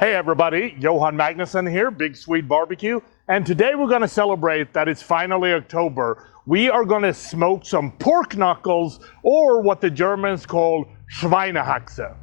Hey everybody, Johan Magnusson here, Big Swede BBQ, and today we're going to celebrate that it's finally October. We are going to smoke some pork knuckles, or what the Germans call Schweinshaxe.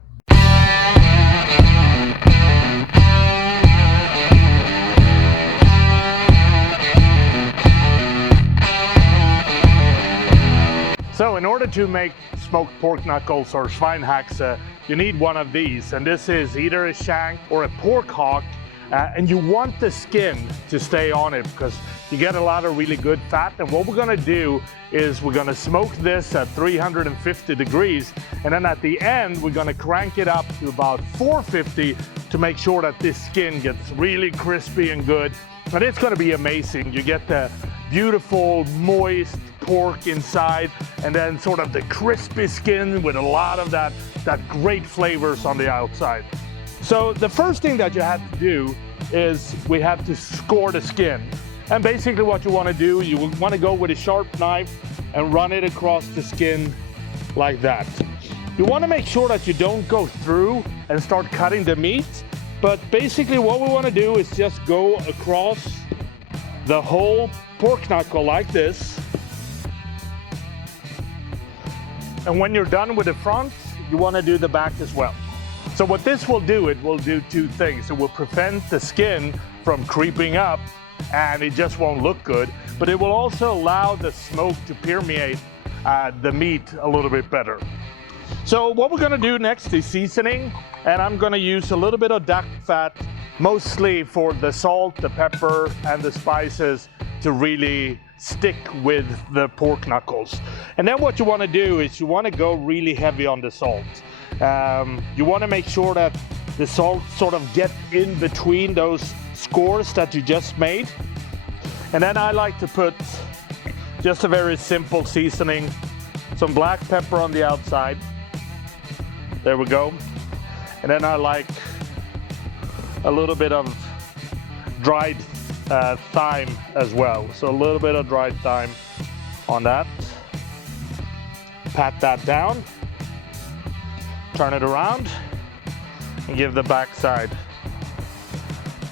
So in order to make smoked pork knuckles or Schweinshaxe, you need one of these, and this is either a shank or a pork hock, and you want the skin to stay on it because you get a lot of really good fat. And what we're going to do is we're going to smoke this at 350 degrees, and then at the end we're going to crank it up to about 450 to make sure that this skin gets really crispy and good. And it's going to be amazing. You get the beautiful moist pork inside, and then sort of the crispy skin with a lot of that great flavors on the outside. So the first thing that you have to do is we have to score the skin. And basically what you want to do, you want to go with a sharp knife and run it across the skin like that. You want to make sure that you don't go through and start cutting the meat, but basically what we want to do is just go across the whole pork knuckle like this. And when you're done with the front, you want to do the back as well. So what this will do, it will do two things. It will prevent the skin from creeping up, and it just won't look good, but it will also allow the smoke to permeate the meat a little bit better. So what we're going to do next is seasoning, and I'm going to use a little bit of duck fat, mostly for the salt, the pepper, and the spices to really stick with the pork knuckles. And then what you want to do is you want to go really heavy on the salt. You want to make sure that the salt sort of get in between those scores that you just made. And then I like to put just a very simple seasoning, some black pepper on the outside. There we go. And then I like a little bit of dried thyme as well. So a little bit of dried thyme on that. Pat that down. Turn it around and give the back side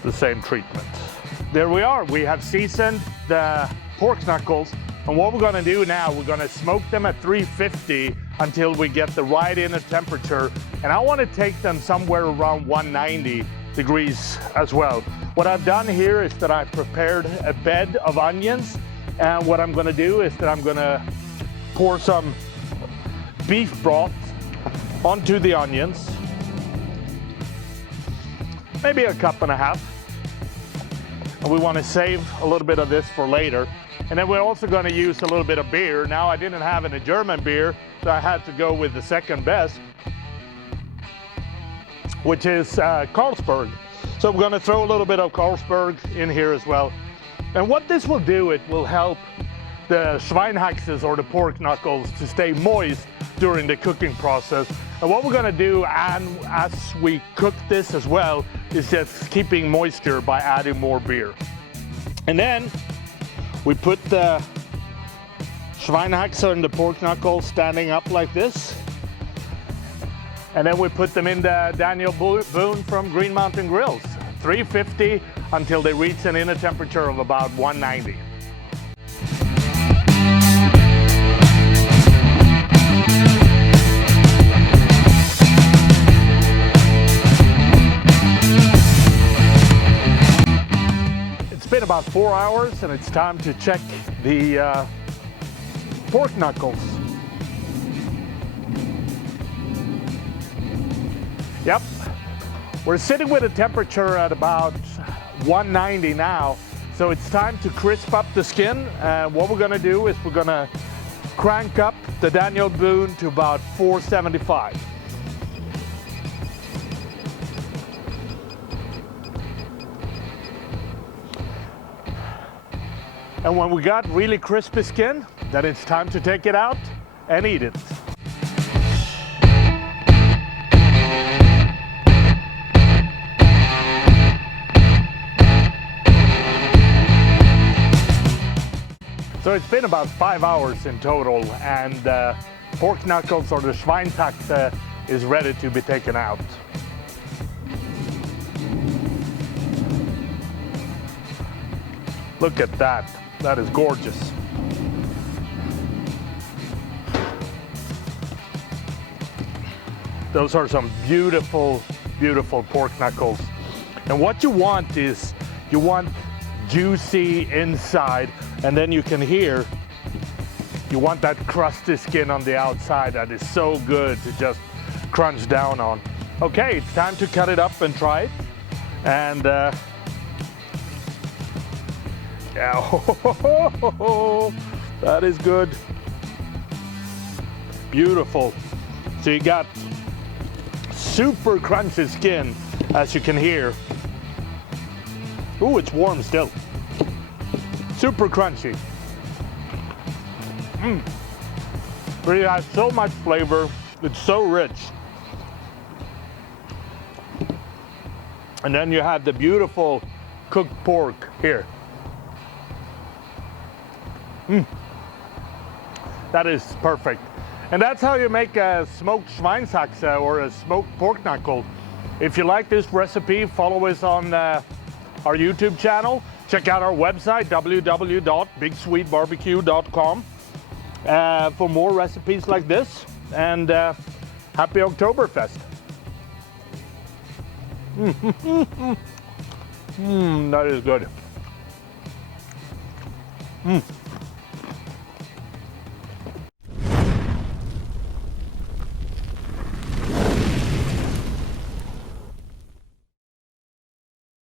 the same treatment. There we are. We have seasoned the pork knuckles, and what we're going to do now, we're going to smoke them at 350 until we get the right inner temperature, and I want to take them somewhere around 190 degrees as well. What I've done here is that I prepared a bed of onions, and what I'm going to do is that I'm going to pour some beef broth onto the onions, maybe a cup and a half, and we want to save a little bit of this for later. And then we're also going to use a little bit of beer. Now I didn't have any German beer, so I had to go with the second best, which is Carlsberg. So I'm going to throw a little bit of Carlsberg in here as well. And what this will do, it will help the Schweinshaxes or the pork knuckles to stay moist during the cooking process. And what we're going to do, and as we cook this as well, is just keeping moisture by adding more beer. And then we put the Schweinshaxe and the pork knuckles standing up like this. And then we put them in the Daniel Boone from Green Mountain Grills, 350 until they reach an inner temperature of about 190. It's been about 4 hours, and it's time to check the pork knuckles. Yep, we're sitting with a temperature at about 190 now, so it's time to crisp up the skin. And what we're going to do is we're going to crank up the Daniel Boone to about 475. And when we got really crispy skin, then it's time to take it out and eat it. So it's been about 5 hours in total, and pork knuckles, or the Schweinshaxe, is ready to be taken out. Look at that. That is gorgeous. Those are some beautiful, beautiful pork knuckles. And what you want is, you want juicy inside, and then you can hear, you want that crusty skin on the outside that is so good to just crunch down on. Okay, it's time to cut it up and try it. And yeah, that is good. Beautiful. So you got super crunchy skin, as you can hear. Ooh, it's warm still. Super crunchy. But it has so much flavor. It's so rich. And then you have the beautiful cooked pork here. That is perfect. And that's how you make a smoked Schweinshaxe or a smoked pork knuckle. If you like this recipe, follow us on our YouTube channel. Check out our website, www.bigswedebarbecue.com, for more recipes like this. And happy Oktoberfest. That is good.